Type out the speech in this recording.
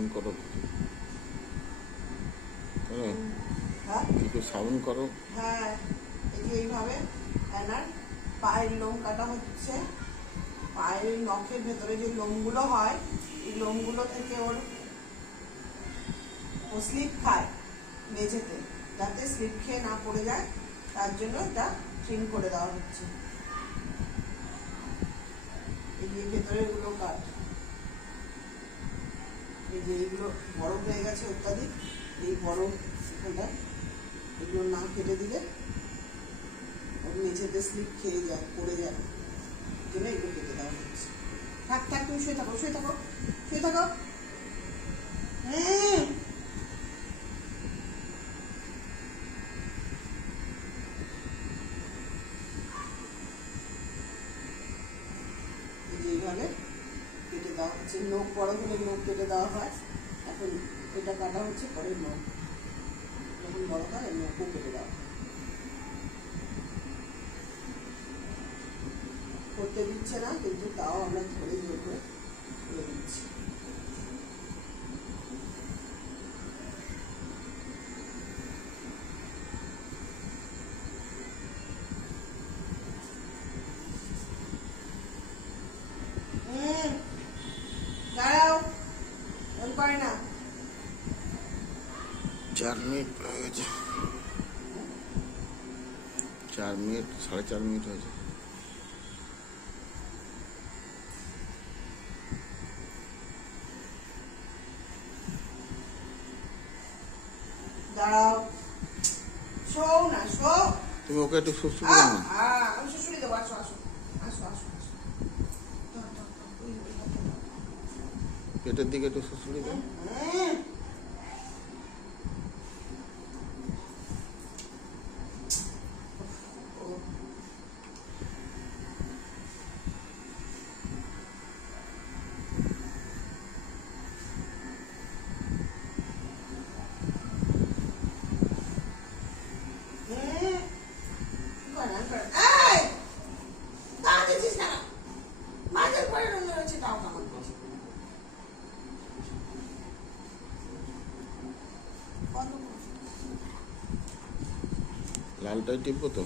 Sound করো, হ্যাঁ কিছু সাউন্ড করো। হ্যাঁ, এই যে এইভাবে এনার পায়ের লোম কাটা হচ্ছে। পায়ের নখের ভেতরে যে লোমগুলো হয়, এই লোমগুলো থেকে ওর ও স্লিপ খায় মেঝেতে, যাতে স্লিপ খেয়ে না পড়ে যায়, তার জন্য এটা ট্রিম করে দেওয়া হচ্ছে। এই যে ভেতরের গুলো কাট, এই যে এইগুলো বরফ হয়ে গেছে অত্যাধিক, এই বরফ এখানটা এগুলো না কেটে দিলে ওর মেঝেতে স্লিপ খেয়ে যায়, পড়ে যায়, জন্য এগুলো কেটে দেওয়া হচ্ছে। থাক থাক, তুমি শুয়ে থাকো, শুয়ে থাকো, শুয়ে থাকো। এইভাবে কেটে দেওয়া হচ্ছে। নখ বড় হলে নখ কেটে দেওয়া হয়, এখন এটা কাটা হচ্ছে, পরে নখ যখন বড় হয় নখও কেটে দেওয়া হয়। করতে দিচ্ছে না, কিন্তু তাও আমরা ধরে জোর করে করে দিচ্ছি। দাঁড়াও, মন করে না। 4 মিনিট হয়ে গেছে, 4 মিনিট 4.5 মিনিট হয়েছে। দাঁড়াও, শো না, শো। তুমি ওকে একটু সুস্থ করে না। আমি শ্বশুরি দেবো, আসো আসো আসো আসো আসো। পেটের দিকে একটু সুস্থ দাও। লালটাই টিপবো তো।